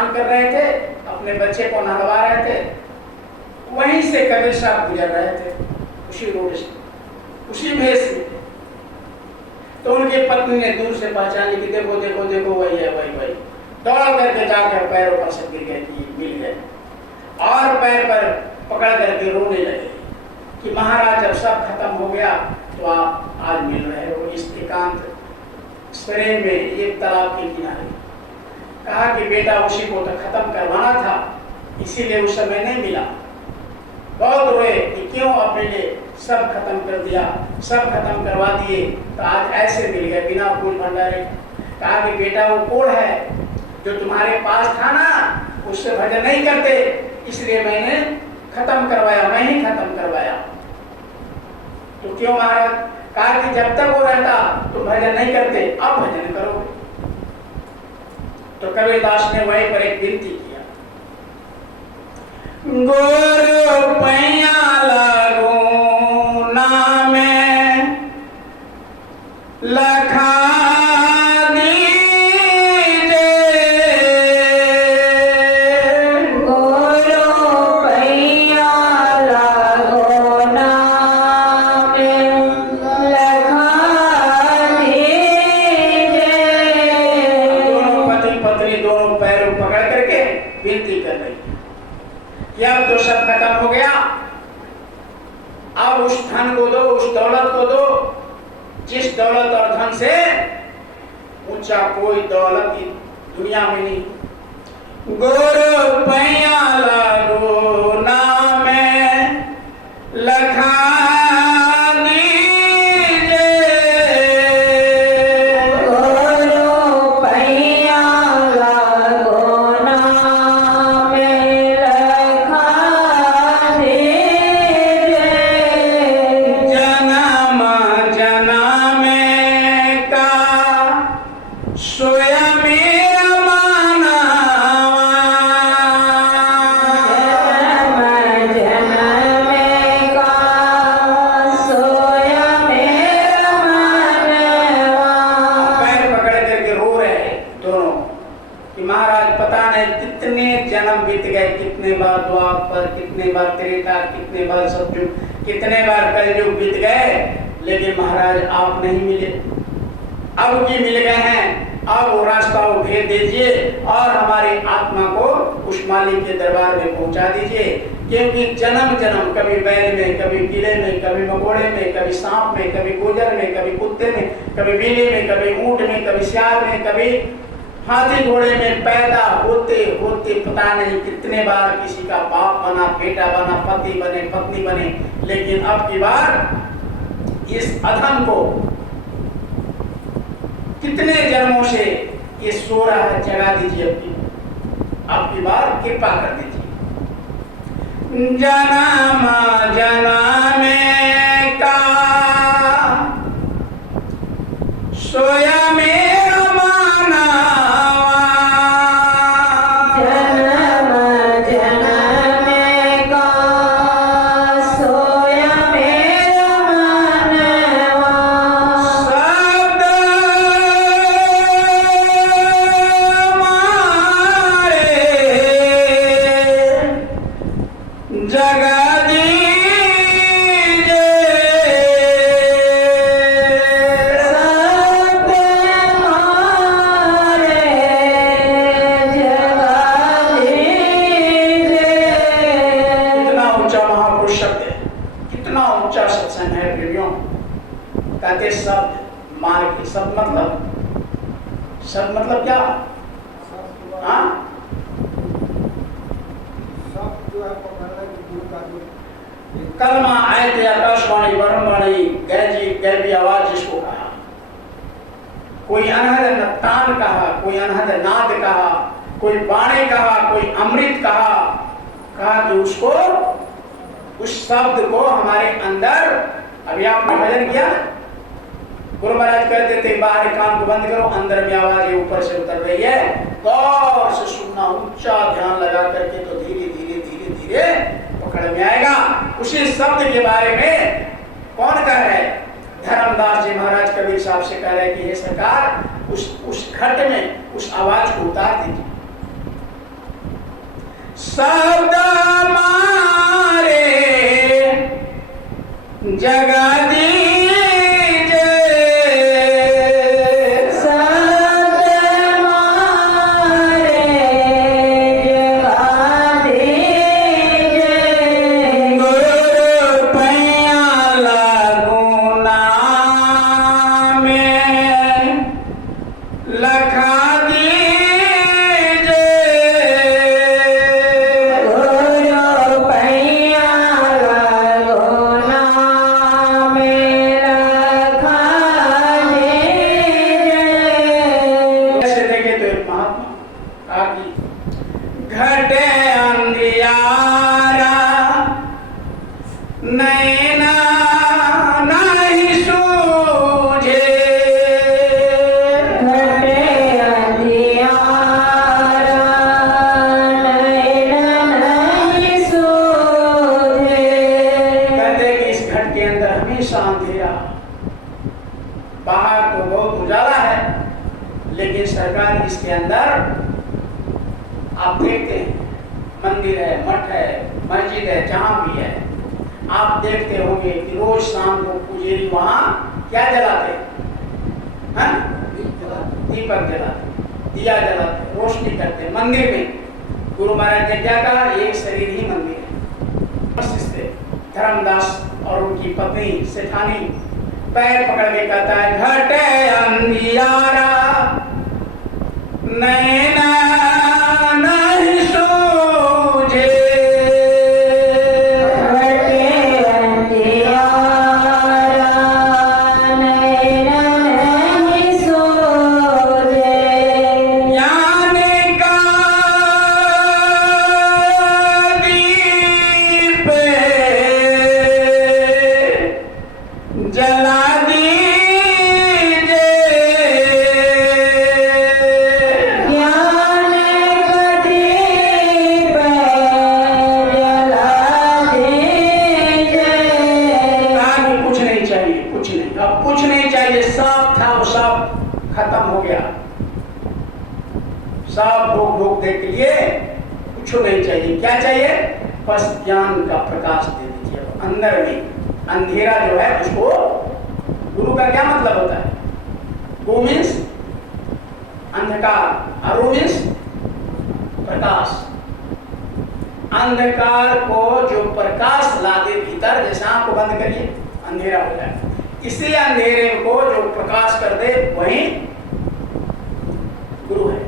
स्नान कर रहे थे, अपने बच्चे को नहलवा रहे थे, वहीं से कबीर साहब गुजर रहे थे, उसी रोड से, उसी भेष में। तो उनकी पत्नी ने दूर से पहचान ली कि देखो देखो देखो वही है, वही। दौड़ करके जाकर पैरों पर से गिर गए, मिल गए और पैर पर पकड़ करके रोने लगे कि महाराज जब सब खत्म हो गया तो आप आज मिल रहे हो इस एकांत शरीर में एक तालाब के किनारे। कहा कि बेटा उसी को तो खत्म करवाना था, इसीलिए उस समय नहीं मिला। बहुत रोए कि क्यों अपने लिए सब खत्म कर दिया, सब खत्म करवा दिए, तो आज ऐसे मिल गए बिना फूल भंडारे। कहा कि बेटा वो कोढ़ है जो तुम्हारे पास था ना, उससे भजन नहीं करते, इसलिए मैंने खत्म करवाया, मैं ही खत्म करवाया। तो क्यों महाराज? कहा कि जब तक वो रहता तो भजन नहीं करते, अब भजन करो। तो कबीरदास ने वहीं पर एक विनती किया, गोर पैया लागो नामे लखा दौलत और धन से ऊंचा कोई दौलत दुनिया में नहीं। गोर पैया लागो नामे लखा कितने बार सतयुग, कितने बार कलयुग बीत गए, लेकिन महाराज आप नहीं मिले। अब की मिल गए हैं, अब वो रास्ता वो भेज दीजिए और हमारी आत्मा को उस मालिक के दरबार में पहुंचा दीजिए। क्योंकि जन्म जन्म कभी बैल में, कभी कीड़े में, कभी मकोड़े में, कभी सांप में, कभी गुजर में, कभी कुत्ते में, कभी बिल्ली में, कभी ऊंट में, कभी सियार में, कभी हाथी घोड़े में पैदा होते होते पता नहीं कितने बार किसी का बाप बना, बेटा बना, पति बने, पत्नी बने, लेकिन अब की बार इस अधम को कितने जन्मों से ये सो रहा है, जगा दीजिए। अब की बार कृपा कर दीजिए। जन्म जन्म का सोया में सब मतलब क्या? हाँ, कलमा आए थे, आकाशवाणी, ब्रह्मवाणी, गैबी आवाज जिसको कहा, कोई अनहद तान कहा, कोई अनहद नाद कहा, कोई बाणी कहा, कोई अमृत कहा, कहा कि उसको, उस शब्द को हमारे अंदर, अभी आपने भजन किया, गुरु महाराज कहते थे बाहर कान को बंद करो, अंदर में आवाज ऊपर से उतर रही है, गौर से सुनना, ऊंचा ध्यान लगा करके तो धीरे धीरे धीरे धीरे पकड़ में आएगा। उसी शब्द के बारे में कौन कह रहे? धर्मदास जी महाराज कबीर साहब से कह रहे कि हे सरकार, उस घट में उस आवाज को उतार दीजिए। शब्द मारे जगदीजे, शब्द मारे जगदीजे, गुरु पैया लगू नाम में लखा दीजे, गुरु पैया लगो नाम रखा दीजे। ऐसे देखे तो एक महात्मा कहा कि घटे अंधियारा नैना नहीं सूझे, घटे अंधियारा नैन नहीं सूझे, कहते कि इस घट के अंदर हमेशा अंधेरा, बाहर तो बहुत उजाला है लेकिन सरकार इसके अंदर आप देखते हैं मंदिर है, मठ है, मस्जिद है, जहां भी है आप देखते होंगे कि रोज शाम को पुजारी वहां क्या जलाते हैं? दीपक जलाते, दिया जलाते, रोशनी करते मंदिर में। गुरु महाराज ने क्या कहा? एक शरीर ही मंदिर है। से धर्मदास और उनकी पत्नी सेठानी पैर पकड़ के कहता है घटे अंधियारा नैना नहीं सूझे, घटे अंधियारा नैन नहीं सूझे, ज्ञान का दीप जला दीजे, ज्ञान का दीप जला दीजे, आगे कुछ नहीं चाहिए, कुछ नहीं, अब कुछ नहीं चाहिए, सब था वो सब खत्म हो गया, सब भोग भोग देख लिए कुछ नहीं चाहिए। क्या चाहिए? बस ज्ञान का प्रकाश दे दीजिए अंदर में। अंधेरा जो है उसको, गुरु का क्या मतलब होता है? गो मीन्स अंधकार, अरु मीन्स प्रकाश। अंधकार को जो प्रकाश ला दे भीतर, जैसे आंख को बंद करिए अंधेरा हो जाए, इसी अंधेरे को जो प्रकाश कर दे वही गुरु है।